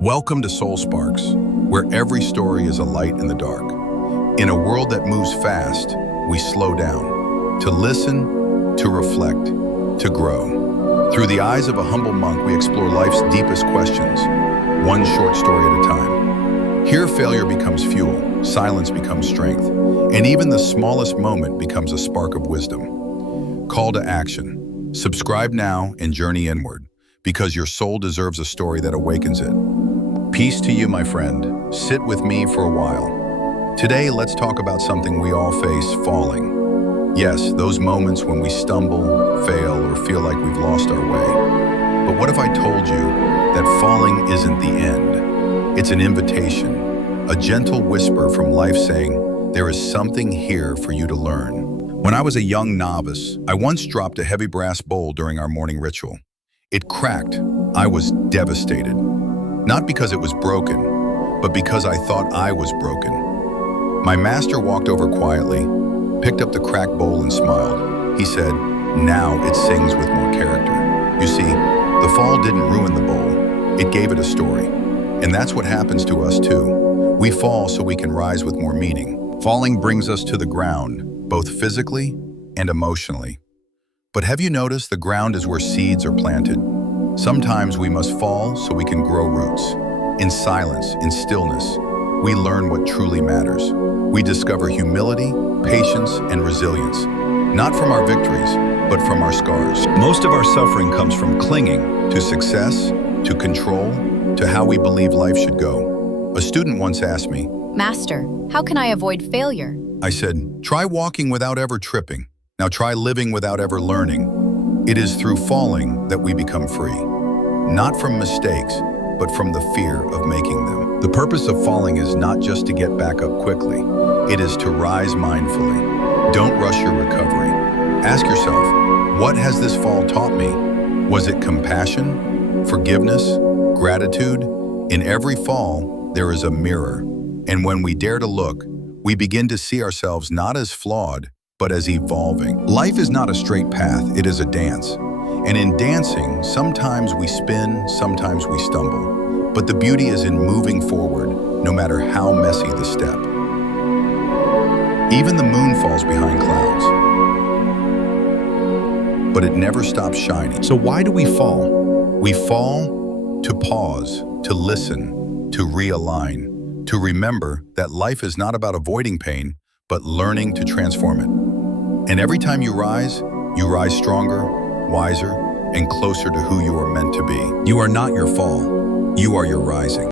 Welcome to Soul Sparks, where every story is a light in the dark. In a world that moves fast, we slow down to listen, to reflect, to grow. Through the eyes of a humble monk, we explore life's deepest questions, one short story at a time. Here, failure becomes fuel, silence becomes strength, and even the smallest moment becomes a spark of wisdom. Call to action. Subscribe now and journey inward, because your soul deserves a story that awakens it. Peace to you, my friend. Sit with me for a while. Today, let's talk about something we all face, falling. Yes, those moments when we stumble, fail, or feel like we've lost our way. But what if I told you that falling isn't the end? It's an invitation, a gentle whisper from life saying, there is something here for you to learn. When I was a young novice, I once dropped a heavy brass bowl during our morning ritual. It cracked. I was devastated. Not because it was broken, but because I thought I was broken. My master walked over quietly, picked up the cracked bowl and smiled. He said, "Now it sings with more character." You see, the fall didn't ruin the bowl. It gave it a story. And that's what happens to us too. We fall so we can rise with more meaning. Falling brings us to the ground, both physically and emotionally. But have you noticed the ground is where seeds are planted? Sometimes we must fall so we can grow roots. In silence, in stillness, we learn what truly matters. We discover humility, patience, and resilience, not from our victories, but from our scars. Most of our suffering comes from clinging to success, to control, to how we believe life should go. A student once asked me, "Master, how can I avoid failure?" I said, "Try walking without ever tripping. Now try living without ever learning." It is through falling that we become free. Not from mistakes, but from the fear of making them. The purpose of falling is not just to get back up quickly. It is to rise mindfully. Don't rush your recovery. Ask yourself, what has this fall taught me? Was it compassion, forgiveness, gratitude? In every fall, there is a mirror. And when we dare to look, we begin to see ourselves not as flawed, but as evolving. Life is not a straight path, it is a dance. And in dancing, sometimes we spin, sometimes we stumble. But the beauty is in moving forward, no matter how messy the step. Even the moon falls behind clouds, but it never stops shining. So why do we fall? We fall to pause, to listen, to realign, to remember that life is not about avoiding pain, but learning to transform it. And every time you rise stronger, wiser, and closer to who you are meant to be. You are not your fall. You are your rising.